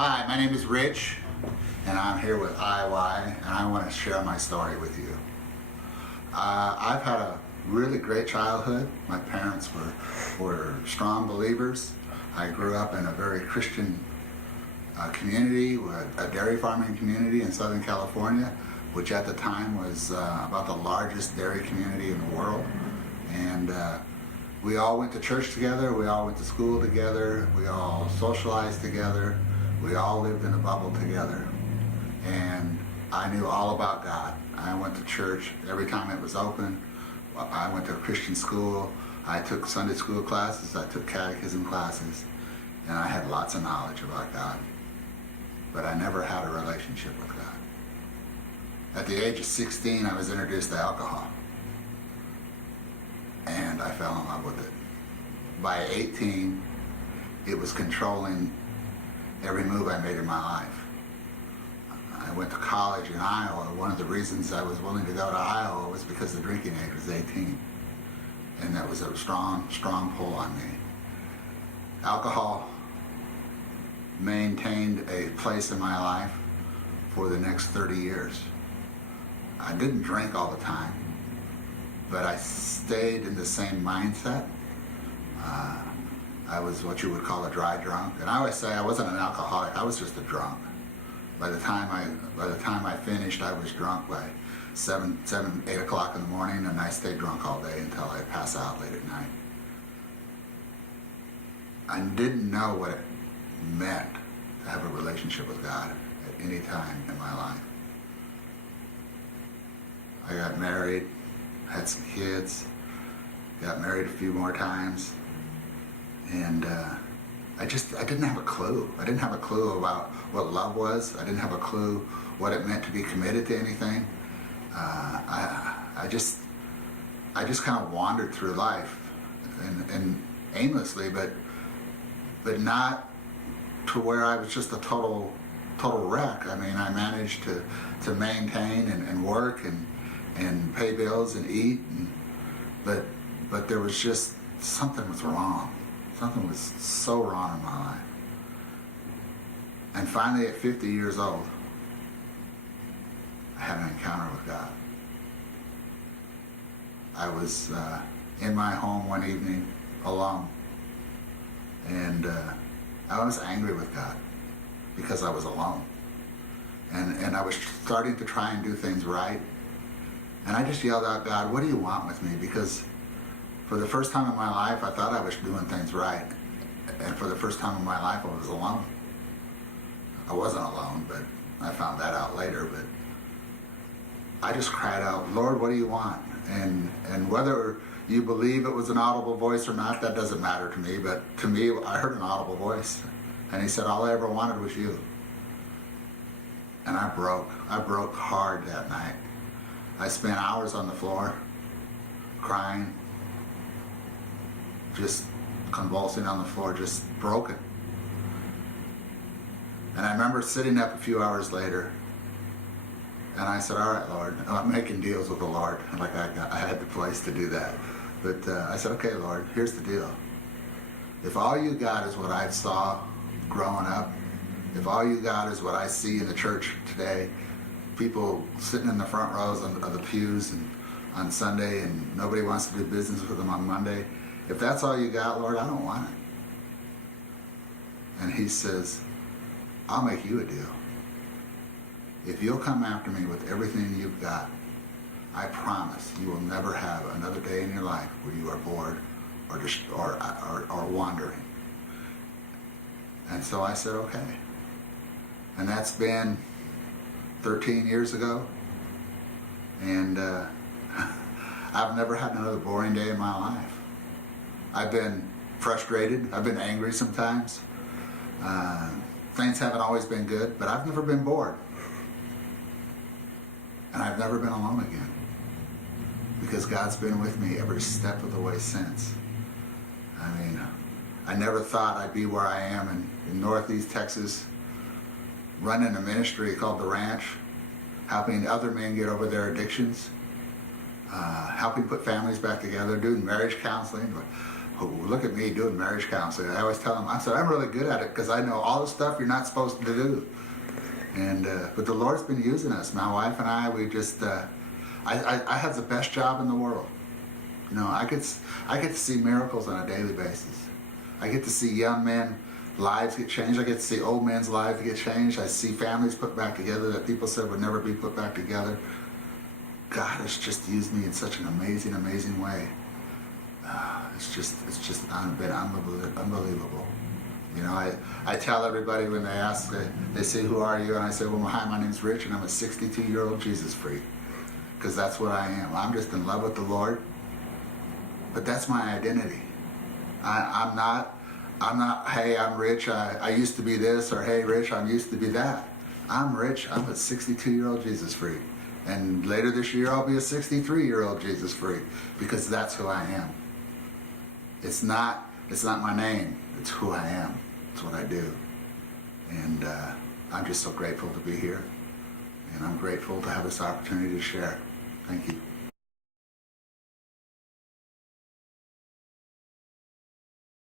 Hi, my name is Rich, and I'm here with IY, and I want to share my story with you. I've had a really great childhood. My parents were strong believers. I grew up in a very Christian community, a dairy farming community in Southern California, which at the time was about the largest dairy community in the world. And we all went to church together, we all went to school together, we all socialized together, we all lived in a bubble together. And I knew all about God. I went to church every time it was open. I went to a Christian school. I took Sunday school classes, I took catechism classes, and I had lots of knowledge about God. But I never had a relationship with God. At the age of 16, I was introduced to alcohol. And I fell in love with it. By 18, it was controlling every move I made in my life. I went to college in Iowa. One of the reasons I was willing to go to Iowa was because the drinking age was 18. And that was a strong pull on me. Alcohol maintained a place in my life for the next 30 years. I didn't drink all the time, but I stayed in the same mindset. I was what you would call a dry drunk, and I always say I wasn't an alcoholic. I was just a drunk. By the time I finished, I was drunk by 8 o'clock in the morning, and I stayed drunk all day until I pass out late at night. I didn't know what it meant to have a relationship with God at any time in my life. I got married, had some kids, got married a few more times, and I didn't have a clue. I didn't have a clue about what love was. I didn't have a clue what it meant to be committed to anything. I just kind of wandered through life and aimlessly, but not to where I was just a total wreck. I mean, I managed to maintain and work and pay bills and eat, but there was just something was wrong. Something was so wrong in my life. And finally, at 50 years old, I had an encounter with God. I was in my home one evening alone, and I was angry with God because I was alone. And I was starting to try and do things right. And I just yelled out, God, what do you want with me? Because for the first time in my life, I thought I was doing things right. And for the first time in my life, I was alone. I wasn't alone, but I found that out later. But I just cried out, Lord, what do you want? And whether you believe it was an audible voice or not, that doesn't matter to me. But to me, I heard an audible voice. And he said, all I ever wanted was you. And I broke hard that night. I spent hours on the floor, crying, just convulsing on the floor, just broken. And I remember sitting up a few hours later, and I said, all right, Lord, I'm making deals with the Lord. Like I had the place to do that. But I said, okay, Lord, here's the deal. If all you got is what I saw growing up, if all you got is what I see in the church today, people sitting in the front rows of the pews and on Sunday, and nobody wants to do business with them on Monday, if that's all you got, Lord, I don't want it. And he says, I'll make you a deal. If you'll come after me with everything you've got, I promise you will never have another day in your life where you are bored or wandering. And so I said, okay. And that's been 13 years ago. And I've never had another boring day in my life. I've been frustrated. I've been angry sometimes. Things haven't always been good, but I've never been bored. And I've never been alone again. Because God's been with me every step of the way since. I mean, I never thought I'd be where I am in Northeast Texas, running a ministry called The Ranch, helping other men get over their addictions, helping put families back together, doing marriage counseling, look at me doing marriage counseling. I always tell them, I said, I'm really good at it because I know all the stuff you're not supposed to do. And but the Lord's been using us. My wife and I, we just, I have the best job in the world. You know, I get to see miracles on a daily basis. I get to see young men lives get changed. I get to see old men's lives get changed. I see families put back together that people said would never be put back together. God has just used me in such an amazing, amazing way. It's just been unbelievable. You know, I tell everybody when they ask, they say, who are you? And I say, well, hi, my name's Rich, and I'm a 62-year-old Jesus freak. Because that's what I am. I'm just in love with the Lord. But that's my identity. I'm not, hey, I'm Rich, I used to be this, or hey, Rich, I used to be that. I'm Rich, I'm a 62-year-old Jesus freak. And later this year, I'll be a 63-year-old Jesus freak, because that's who I am. It's not my name, it's who I am. It's what I do. And I'm just so grateful to be here. And I'm grateful to have this opportunity to share. Thank you.